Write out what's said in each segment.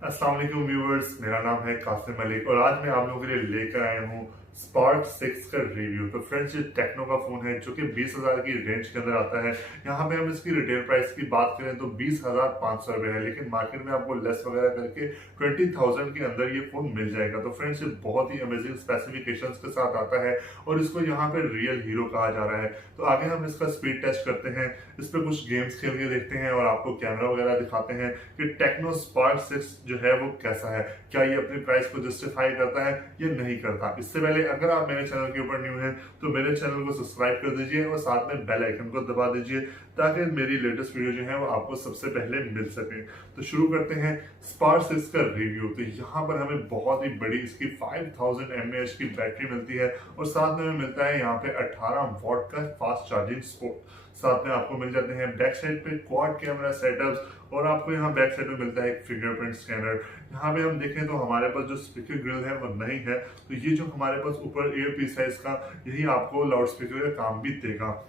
अस्सलाम वालेकुम व्यूवर्स, मेरा नाम है कासिम मलिक और आज मैं आप लोगों के लिए लेकर आया हूँ स्पार्क 6 का रिव्यू। तो फ्रेंड्स, ये टेक्नो का फोन है जो कि 20,000 की रेंज के अंदर आता है। यहाँ पे हम इसकी रिटेल प्राइस की बात करें तो 20,500 रुपए है, लेकिन मार्केट में आपको लेस वगैरह करके 20,000 के अंदर ये फोन मिल जाएगा। तो फ्रेंड्स, ये बहुत ही अमेजिंग स्पेसिफिकेशंस के साथ आता है और इसको यहाँ पे रियल हीरो कहा जा रहा है। तो आगे हम इसका स्पीड टेस्ट करते हैं, इस पर कुछ गेम्स खेल के देखते हैं और आपको कैमरा वगैरह दिखाते हैं कि टेक्नो स्पार्क 6 जो है वो कैसा है, क्या ये अपनी प्राइस को जस्टिफाई करता है या नहीं करता। इससे पहले अगर आप मेरे चैनल के ऊपर न्यू हैं तो मेरे चैनल को सब्सक्राइब कर दीजिए और साथ में बेल आइकन को दबा दीजिए ताकि मेरी लेटेस्ट वीडियो जो है वो आपको सबसे पहले मिल सके। तो शुरू करते हैं स्पार्क 6 का रिव्यू। तो यहाँ पर हमें बहुत ही बड़ी इसकी 5000 mAh की बैटरी मिलती है और साथ में हमें मिलता है यहाँ पे 18 वॉट का फास्ट चार्जिंग सपोर्ट। साथ में आपको मिल जाते हैं बैक साइड पे क्वाड कैमरा सेटअप्स और आपको यहाँ बैक साइड में मिलता है एक फिंगरप्रिंट स्कैनर। यहाँ पे हम देखें तो हमारे पास जो स्पीकर ग्रिल है वो नहीं है, तो ये जो हमारे पास ऊपर ईयर पीस है इसका, यही आपको लाउड स्पीकर का काम भी देगा।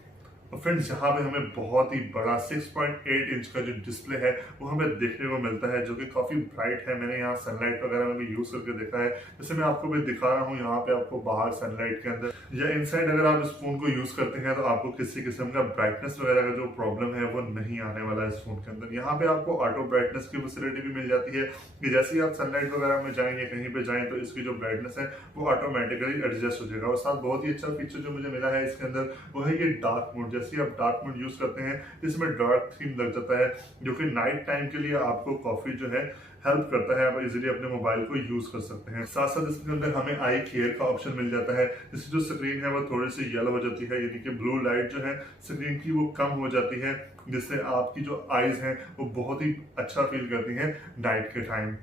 और फ्रेंड्स, यहाँ पे हमें बहुत ही बड़ा 6.8 इंच का जो डिस्प्ले है वो हमें देखने को मिलता है जो कि काफी ब्राइट है। मैंने यहाँ सनलाइट वगैरह में भी यूज करके देखा है, जैसे मैं आपको भी दिखा रहा हूँ यहाँ पे आपको बाहर सनलाइट के अंदर या इनसाइड अगर आप इस फोन को यूज करते हैं तो आपको किसी किस्म का ब्राइटनेस वगैरह का जो प्रॉब्लम है वो नहीं आने वाला है इस फोन के अंदर। यहाँ पे आपको ऑटो ब्राइटनेस की फैसिलिटी भी मिल जाती है कि जैसे ही आप सनलाइट वगैरह में जाएंगे कहीं पे जाएं तो इसकी जो ब्राइटनेस है वो ऑटोमेटिकली एडजस्ट हो जाएगा। और साथ बहुत ही अच्छा फीचर जो मुझे मिला है इसके अंदर वो है ये डार्क मोड। जैसे ही आप डार्क मोड यूज करते हैं इसमें डार्क थीम लग जाता है जो कि नाइट टाइम के लिए आपको काफी जो है हेल्प करता है। आप इजीली अपने मोबाइल को यूज कर सकते हैं। साथ साथ इसके अंदर हमें आई केयर का ऑप्शन मिल जाता है, जिसकी जो स्क्रीन है वो थोड़ी सी येलो हो जाती है, यानी कि ब्लू लाइट जो है स्क्रीन की वो कम हो जाती है, जिससे आपकी जो आईज हैं वो बहुत ही अच्छा फील करती हैं नाइट के टाइम।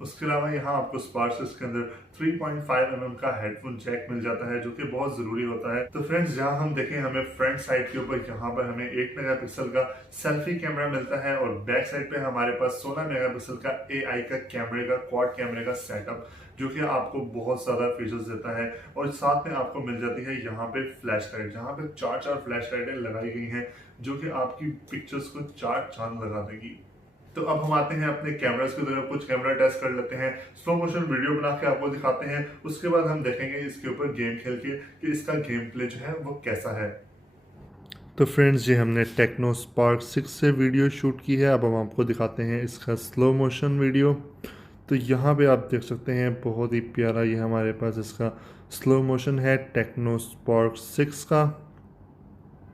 उसके अलावा यहाँ आपको स्पार्क 6 के अंदर 3.5 mm का हेडफोन जैक मिल जाता है जो कि बहुत जरूरी होता है। तो फ्रेंड्स, यहाँ हम देखें हमें फ्रंट साइड के ऊपर यहाँ पर हमें 8 मेगापिक्सल का सेल्फी कैमरा मिलता है और बैक साइड पे हमारे पास 16 मेगापिक्सल का AI का कैमरे का क्वाड कैमरे का सेटअप जो कि आपको बहुत ज्यादा फीचर्स देता है। और साथ में आपको मिल जाती है यहाँ पे फ्लैश लाइट, जहाँ पे चार फ्लैश लाइटें लगाई गई हैं जो कि आपकी पिक्चर्स को चार चांद लगा देगी। तो अब हम आते हैं अपने कैमरास की तरफ, कुछ कैमरा टेस्ट कर लेते हैं, स्लो मोशन वीडियो बना के आपको दिखाते हैं। उसके बाद हम देखेंगे इसके ऊपर गेम खेल के कि इसका गेम प्ले जो है वो कैसा है। तो फ्रेंड्स, ये हमने टेक्नो स्पार्क 6 से वीडियो शूट की है। अब हम आपको दिखाते हैं इसका स्लो मोशन वीडियो। तो यहाँ पे आप देख सकते हैं बहुत ही प्यारा ये हमारे पास इसका स्लो मोशन है टेक्नो स्पार्क 6 का।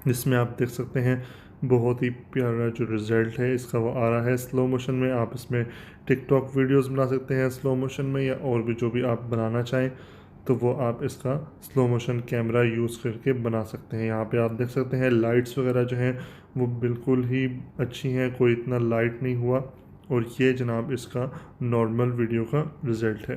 इसमें आप देख सकते हैं बहुत ही प्यारा जो रिज़ल्ट है इसका वो आ रहा है स्लो मोशन में। आप इसमें टिकटॉक वीडियोस बना सकते हैं स्लो मोशन में, या और भी जो भी आप बनाना चाहें तो वो आप इसका स्लो मोशन कैमरा यूज़ करके बना सकते हैं। यहाँ पे आप देख सकते हैं लाइट्स वगैरह जो हैं वो बिल्कुल ही अच्छी हैं, कोई इतना लाइट नहीं हुआ। और ये जनाब इसका नॉर्मल वीडियो का रिज़ल्ट है।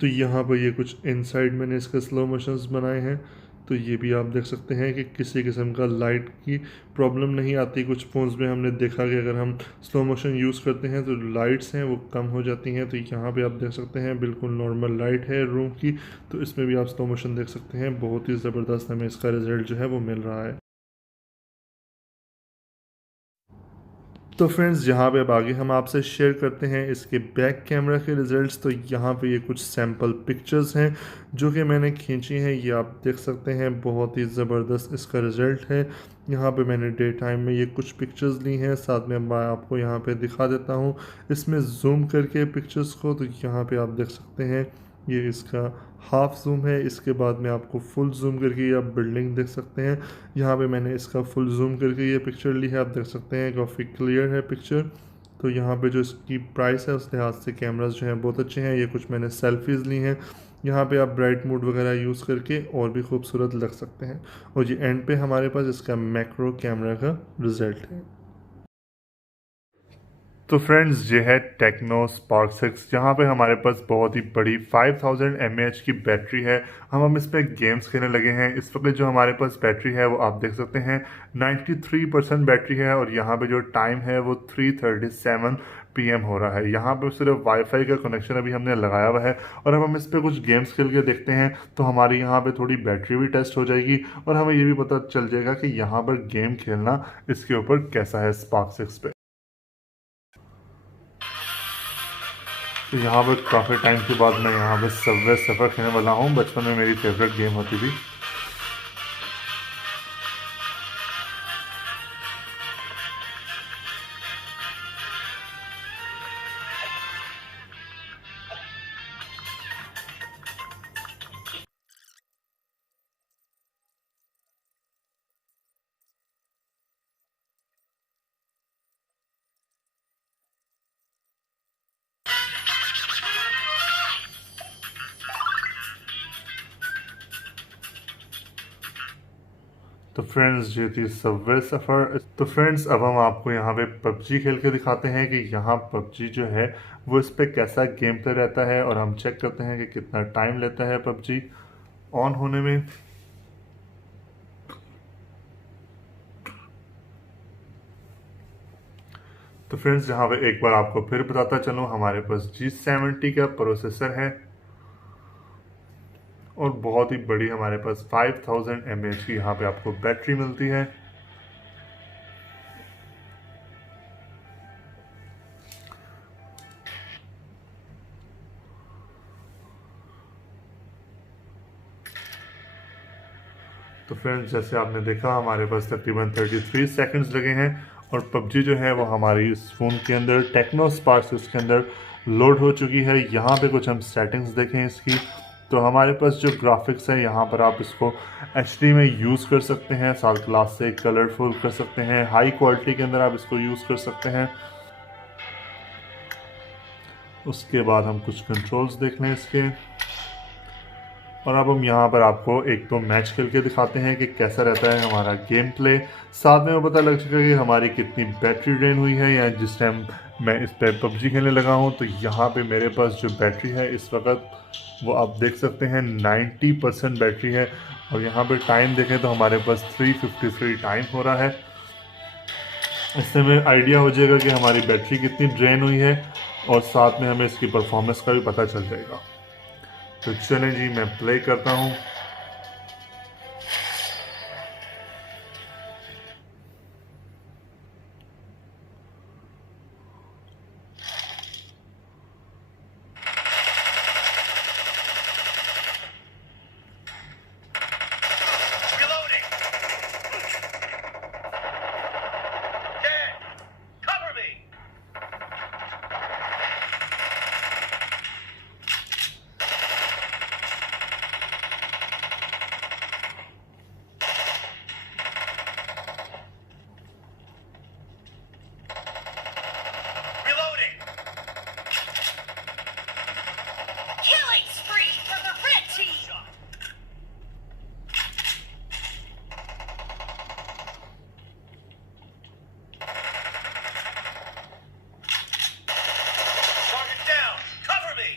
तो यहाँ पर ये कुछ इनसाइड मैंने इसके स्लो मोशंस बनाए हैं। तो ये भी आप देख सकते हैं कि किसी किस्म का लाइट की प्रॉब्लम नहीं आती। कुछ फ़ोन्स में हमने देखा कि अगर हम स्लो मोशन यूज़ करते हैं तो लाइट्स हैं वो कम हो जाती हैं। तो यहाँ पे आप देख सकते हैं बिल्कुल नॉर्मल लाइट है रूम की, तो इसमें भी आप स्लो मोशन देख सकते हैं। बहुत ही ज़बरदस्त हमें इसका रिज़ल्ट जो है वो मिल रहा है। तो फ्रेंड्स, यहाँ पे अब आगे हम आपसे शेयर करते हैं इसके बैक कैमरा के रिज़ल्ट्स। तो यहाँ पे ये कुछ सैम्पल पिक्चर्स हैं जो कि मैंने खींची हैं, ये आप देख सकते हैं। बहुत ही ज़बरदस्त इसका रिज़ल्ट है। यहाँ पे मैंने डे टाइम में ये कुछ पिक्चर्स ली हैं, साथ में मैं आपको यहाँ पे दिखा देता हूँ इसमें जूम करके पिक्चर्स को। तो यहाँ पे आप देख सकते हैं ये इसका हाफ जूम है। इसके बाद में आपको फुल जूम करके ये आप बिल्डिंग देख सकते हैं। यहाँ पे मैंने इसका फुल जूम करके ये पिक्चर ली है, आप देख सकते हैं काफ़ी क्लियर है पिक्चर। तो यहाँ पे जो इसकी प्राइस है उस लिहाज से कैमरास जो हैं बहुत अच्छे हैं। ये कुछ मैंने सेल्फीज़ ली हैं। यहाँ पे आप ब्राइट मोड वगैरह यूज़ करके और भी खूबसूरत लग सकते हैं। और ये एंड पे हमारे पास इसका मैक्रो कैमरा का रिज़ल्ट है। तो फ्रेंड्स, ये है टेक्नो स्पार्क 6। यहाँ पे हमारे पास बहुत ही बड़ी 5000 mAh की बैटरी है। हम इस पर गेम्स खेलने लगे हैं। इस वक्त जो हमारे पास बैटरी है वो आप देख सकते हैं 93% बैटरी है और यहाँ पे जो टाइम है वो 3:37 PM हो रहा है। यहाँ पे सिर्फ वाईफाई का कनेक्शन अभी हमने लगाया हुआ है और अब हम इस पर कुछ गेम्स खेल के देखते हैं तो हमारी यहाँ पे थोड़ी बैटरी भी टेस्ट हो जाएगी और हमें ये भी पता चल जाएगा कि यहाँ पर गेम खेलना इसके ऊपर कैसा है स्पार्क 6 पे। तो यहाँ पर काफ़ी टाइम के बाद मैं यहाँ पर सबवे सफ़र खेलने वाला हूँ। बचपन में मेरी फेवरेट गेम होती थी। तो फ्रेंड्स ये थी सबवे सफ़र। तो फ्रेंड्स अब हम आपको यहाँ पे पबजी खेल के दिखाते हैं कि यहाँ पबजी जो है वो इस पर कैसा गेम प्ले रहता है, और हम चेक करते हैं कि कितना टाइम लेता है पबजी ऑन होने में। तो फ्रेंड्स यहाँ पे एक बार आपको फिर बताता चलूँ, हमारे पास G70 का प्रोसेसर है और बहुत ही बड़ी हमारे पास 5000 mAh की यहाँ पे आपको बैटरी मिलती है। तो फ्रेंड्स जैसे आपने देखा हमारे पास तकरीबन 33 सेकंड्स लगे हैं, और पबजी जो है वो हमारी इस फ़ोन के अंदर टेक्नो स्पार्क्स इसके अंदर लोड हो चुकी है। यहाँ पे कुछ हम सेटिंग्स देखें इसकी, तो हमारे पास जो ग्राफिक्स है यहाँ पर आप इसको HD में यूज़ कर सकते हैं, साथ क्लास से कलरफुल कर सकते हैं, हाई क्वालिटी के अंदर आप इसको यूज़ कर सकते हैं। उसके बाद हम कुछ कंट्रोल्स देख लें इसके, और अब हम यहाँ पर आपको एक तो मैच खेल के दिखाते हैं कि कैसा रहता है हमारा गेम प्ले। साथ में वो पता लग चुका है कि हमारी कितनी बैटरी ड्रेन हुई है, या जिस टाइम मैं इस पर पबजी खेलने लगा हूँ तो यहाँ पे मेरे पास जो बैटरी है इस वक्त वो आप देख सकते हैं 90% बैटरी है। और यहाँ पे टाइम देखें तो हमारे पास 3:53 टाइम हो रहा है। इससे हमें आइडिया हो जाएगा कि हमारी बैटरी कितनी ड्रेन हुई है, और साथ में हमें इसकी परफॉर्मेंस का भी पता चल जाएगा। तो चलें जी, मैं प्ले करता हूँ। Reloading! Dead! Cover me! Reloading! Killing spree for the red team! Target down! Cover me!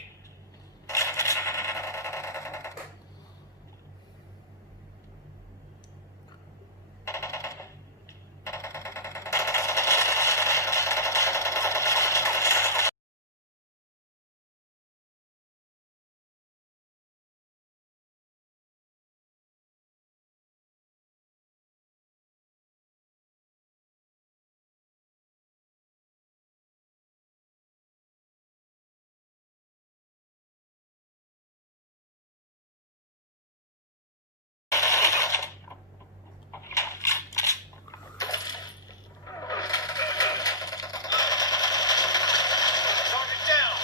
Target down!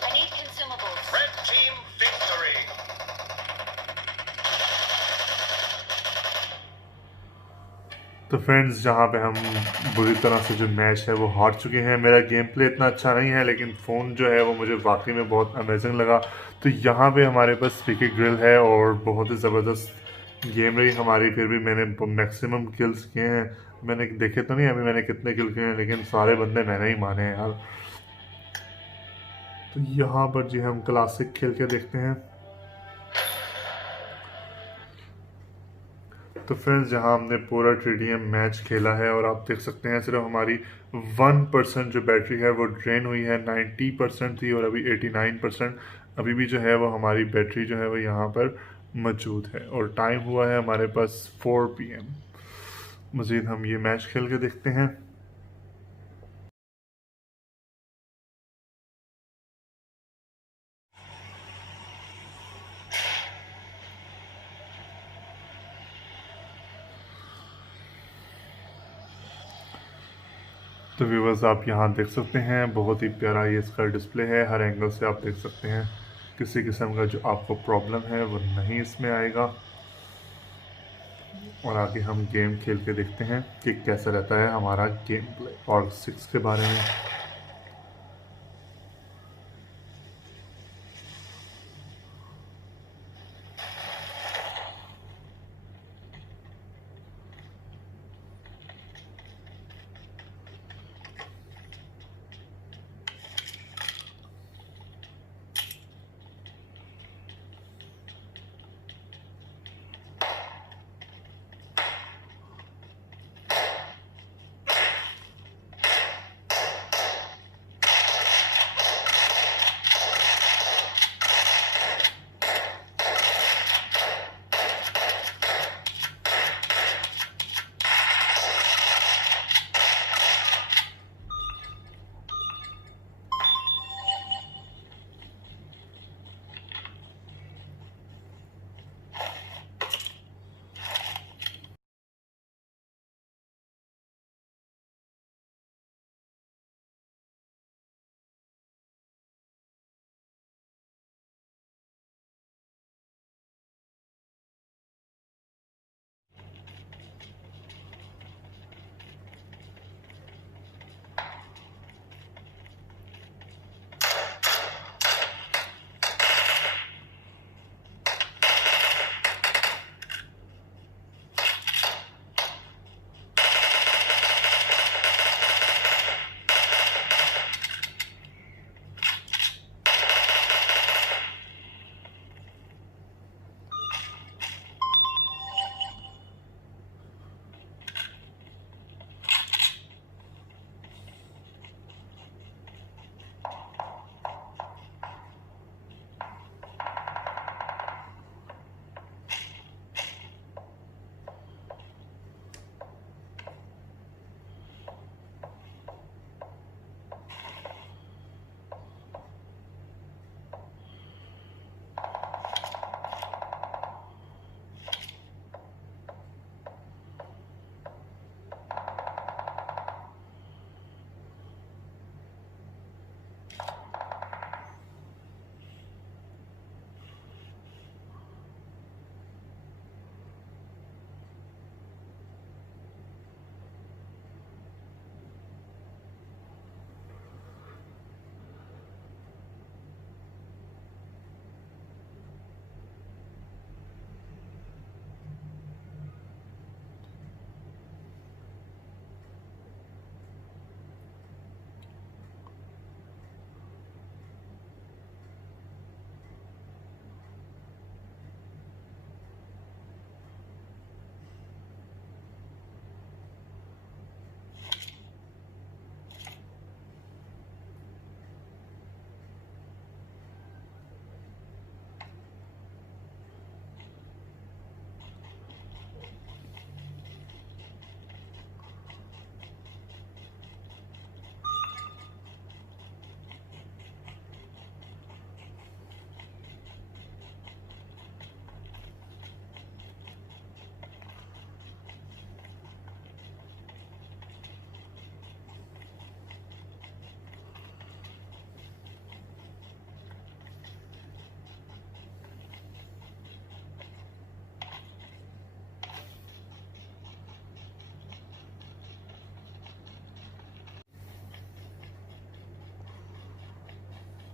I need consumables. Red team victory! तो फ्रेंड्स जहाँ पे हम बुरी तरह से जो मैच है वो हार चुके हैं। मेरा गेम प्ले इतना अच्छा नहीं है, लेकिन फ़ोन जो है वो मुझे वाकई में बहुत अमेजिंग लगा। तो यहाँ पे हमारे पास स्पीकर ग्रिल है और बहुत ही ज़बरदस्त गेम रही हमारी। फिर भी मैंने मैक्सिमम किल्स किए हैं। मैंने देखे तो नहीं अभी मैंने कितने किल किए हैं, लेकिन सारे बंदे मैंने ही माने हैं यार। तो यहाँ पर जी हम क्लासिक खेल के देखते हैं। तो फ्रेंड्स यहाँ हमने पूरा TDM मैच खेला है, और आप देख सकते हैं सिर्फ हमारी 1% जो बैटरी है वो ड्रेन हुई है। 90% थी और अभी 89% अभी भी जो है वो हमारी बैटरी जो है वो यहाँ पर मौजूद है, और टाइम हुआ है हमारे पास 4 PM। मज़ीद हम ये मैच खेल के देखते हैं। तो व्यूवर्स आप यहाँ देख सकते हैं बहुत ही प्यारा ये इसका डिस्प्ले है, हर एंगल से आप देख सकते हैं, किसी किस्म का जो आपको प्रॉब्लम है वो नहीं इसमें आएगा। और आगे हम गेम खेल के देखते हैं कि कैसा रहता है हमारा गेम प्ले और 6 के बारे में।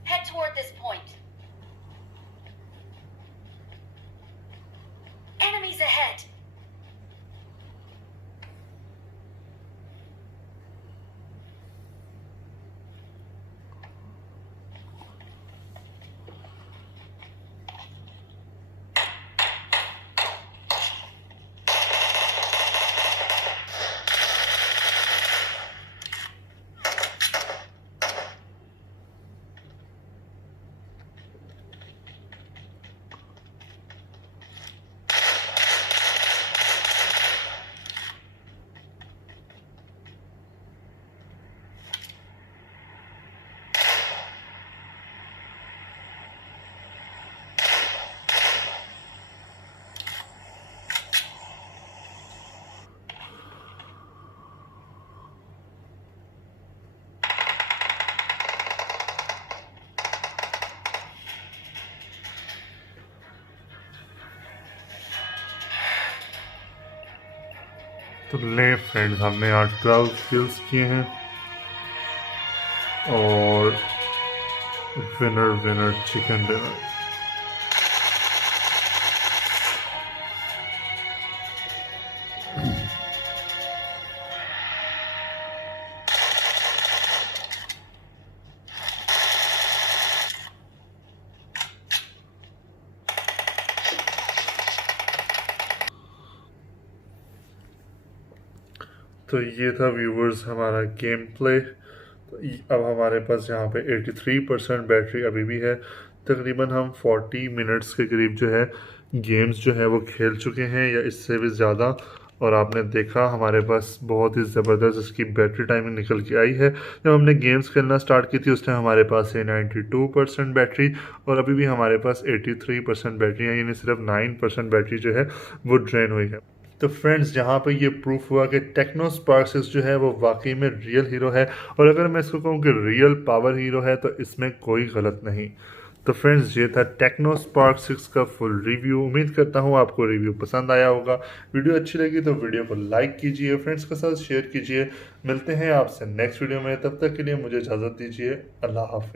Head toward this point. Enemies ahead. तो ले फ्रेंड्स, हमने यहाँ 12 किल्स किए हैं और विनर विनर चिकन डिनर। तो ये था व्यूवर्स हमारा गेम प्ले। तो अब हमारे पास यहाँ पे 83% बैटरी अभी भी है। तकरीबन हम 40 मिनट्स के करीब जो है गेम्स जो है वो खेल चुके हैं या इससे भी ज़्यादा। और आपने देखा हमारे पास बहुत ही ज़बरदस्त इसकी बैटरी टाइमिंग निकल के आई है। जब हमने गेम्स खेलना स्टार्ट की थी उस टाइम हमारे पास है 92% बैटरी और अभी भी हमारे पास 83% बैटरी है, यानी सिर्फ 9% बैटरी जो है वो ड्रेन हुई है। तो फ्रेंड्स, यहाँ पे ये प्रूफ हुआ कि टेक्नो स्पार्क 6 जो है वो वाकई में रियल हीरो है। और अगर मैं इसको कहूँ कि रियल पावर हीरो है तो इसमें कोई गलत नहीं। तो फ्रेंड्स, ये था टेक्नो स्पार्क 6 का फुल रिव्यू। उम्मीद करता हूँ आपको रिव्यू पसंद आया होगा। वीडियो अच्छी लगी तो वीडियो को लाइक कीजिए, फ्रेंड्स के साथ शेयर कीजिए। मिलते हैं आपसे नेक्स्ट वीडियो में, तब तक के लिए मुझे इजाज़त दीजिए। अल्लाह हाफ़िज़।